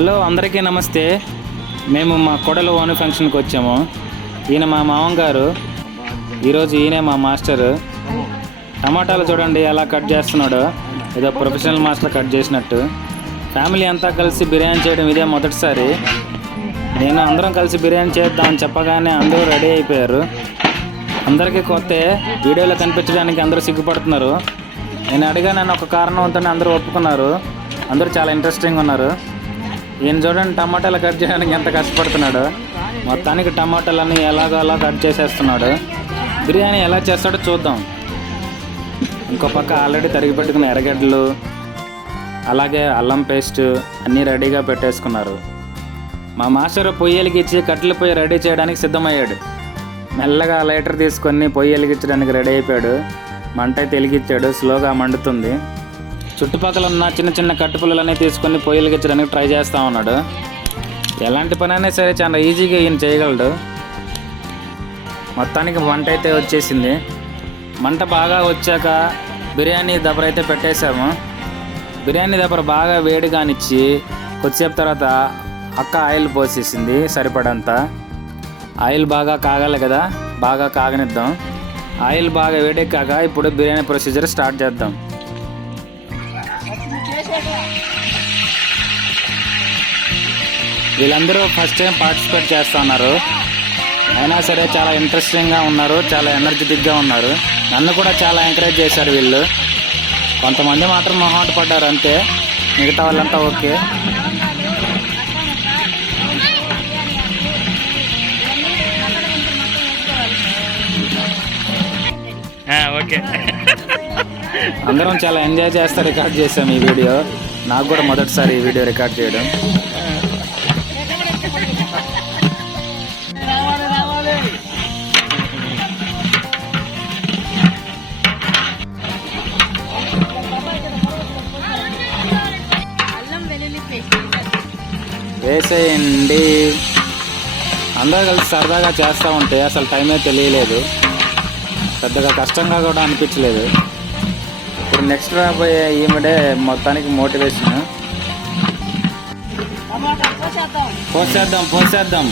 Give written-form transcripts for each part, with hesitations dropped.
Hello అందరికీ నమస్తే. మేము మా కొడలు ఓను ఫంక్షన్కి వచ్చాము. ఈయన మా మామగారు, ఈరోజు ఈయనే మా మాస్టరు. టమాటాలు చూడండి ఎలా కట్ చేస్తున్నాడో, ఏదో ప్రొఫెషనల్ మాస్టర్ కట్ చేసినట్టు. ఫ్యామిలీ అంతా కలిసి బిర్యానీ చేయడం ఇదే మొదటిసారి. నేను అందరం కలిసి బిర్యానీ చేద్దామని చెప్పగానే అందరూ రెడీ అయిపోయారు. అందరికీ కొత్త, వీడియోలో కనిపించడానికి అందరూ సిగ్గుపడుతున్నారు. నేను అడిగానని ఒక కారణంతో అందరూ ఒప్పుకున్నారు. అందరూ చాలా ఇంట్రెస్టింగ్ ఉన్నారు. ఈయన చూడండి టమాటాలు కట్ చేయడానికి ఎంత కష్టపడుతున్నాడు. మొత్తానికి టమాటాలన్నీ ఎలాగో అలా కట్ చేసేస్తున్నాడు. బిర్యానీ ఎలా చేస్తాడో చూద్దాం. ఇంకో పక్క ఆల్రెడీ తరిగి పెట్టుకున్న ఎర్రగడ్డలు, అలాగే అల్లం పేస్ట్ అన్నీ రెడీగా పెట్టేసుకున్నారు. మా మాస్టర్ పొయ్యి వెలిగించి కట్టెల పొయ్యి రెడీ చేయడానికి సిద్ధమయ్యాడు. మెల్లగా లైటర్ తీసుకొని పొయ్యి వెలిగించడానికి రెడీ అయిపోయాడు. మంట అయితే వెలిగించాడు, స్లోగా మండుతుంది. చుట్టుపక్కల ఉన్న చిన్న చిన్న కట్టుపుల్లలన్నీ తీసుకొని పొయ్యి వెలిగించడానికి ట్రై చేస్తూ ఉన్నాడు. ఎలాంటి పని అయినా సరే చాలా ఈజీగా ఈయన చేయగలడు. మొత్తానికి మంట అయితే వచ్చేసింది. మంట బాగా వచ్చాక బిర్యానీ దబర అయితే పెట్టేశాము. బిర్యానీ దబర బాగా వేడిగానిచ్చి కొద్దిసేపు తర్వాత అక్క ఆయిల్ పోసేసింది సరిపడంత. ఆయిల్ బాగా కాగాలి కదా, బాగా కాగనిద్దాం. ఆయిల్ బాగా వేడెక్కాక ఇప్పుడు బిర్యానీ ప్రొసీజర్ స్టార్ట్ చేద్దాం. వీళ్ళందరూ ఫస్ట్ టైం పార్టిసిపేట్ చేస్తున్నారు. అయినా సరే చాలా ఇంట్రెస్టింగ్గా ఉన్నారు, చాలా ఎనర్జెటిక్గా ఉన్నారు. నన్ను కూడా చాలా ఎంకరేజ్ చేశారు వీళ్ళు. కొంతమంది మాత్రం మొహాట పడ్డారు అంతే, మిగతా వాళ్ళంతా ఓకే. ఓకే, అందరం చాలా ఎంజాయ్ చేస్తూ రికార్డ్ చేసాం ఈ వీడియో. నాకు కూడా మొదటిసారి ఈ వీడియో రికార్డ్ చేయడం. వేసేయండి. అందరూ కలిసి సరదాగా చేస్తూ ఉంటే అసలు టైమే తెలియలేదు, పెద్దగా కష్టంగా కూడా అనిపించలేదు. ఇప్పుడు నెక్స్ట్ రాబోయే ఈమెడే మొత్తానికి మోటివేషన్. పోసేద్దాం పోసేద్దాం.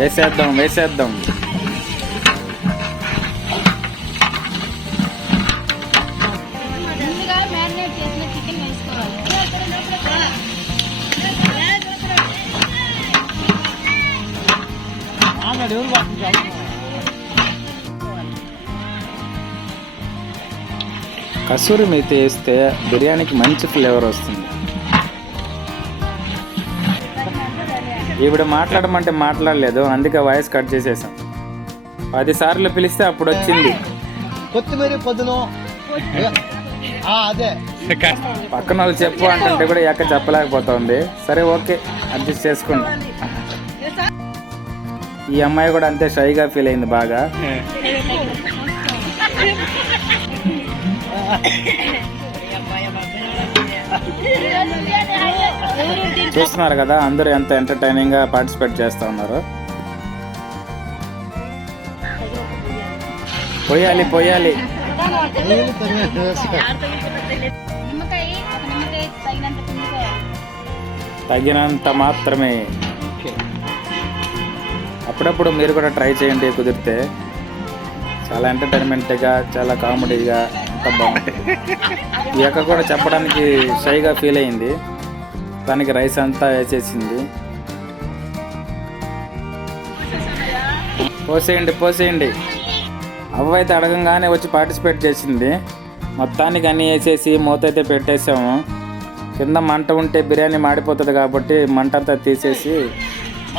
వేసేద్దాం వేసేద్దాం. కసూరి మేతి వేస్తే బిర్యానీకి మంచి ఫ్లేవర్ వస్తుంది. ఈవిడ మాట్లాడమంటే మాట్లాడలేదు, అందుకే వాయిస్ కట్ చేసేసాం. 10 సార్లు పిలిస్తే అప్పుడు వచ్చింది. పక్కన వాళ్ళు చెప్పు అంటే కూడా ఎక్క చెప్పలేకపోతుంది. సరే ఓకే, అడ్జస్ట్ చేసుకోండి. ఈ అమ్మాయి కూడా అంతే షైగా ఫీల్ అయింది బాగా. చూస్తున్నారు కదా అందరూ ఎంత ఎంటర్టైనింగ్గా పార్టిసిపేట్ చేస్తూ ఉన్నారు. పోయాలి పోయాలి. తగినంత మాత్రమే. అప్పుడప్పుడు మీరు కూడా ట్రై చేయండి కుదిరితే. చాలా ఎంటర్టైన్మెంట్గా, చాలా కామెడీగా, అంత బాగుంటుంది. ఈ అక్క కూడా చెప్పడానికి షైగా ఫీల్ అయింది. దానికి రైస్ అంతా వేసేసింది. పోసేయండి పోసేయండి. అవ్వైతే అడగంగానే వచ్చి పార్టిసిపేట్ చేసింది. మొత్తానికి అన్నీ వేసేసి మూత అయితే పెట్టేసాము. కింద మంట ఉంటే బిర్యానీ మాడిపోతుంది కాబట్టి మంట అంతా తీసేసి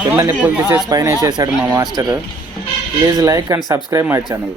కింద నిప్పులు తీసేసి పైన వేసేసాడు మా master. Please like and subscribe my channel.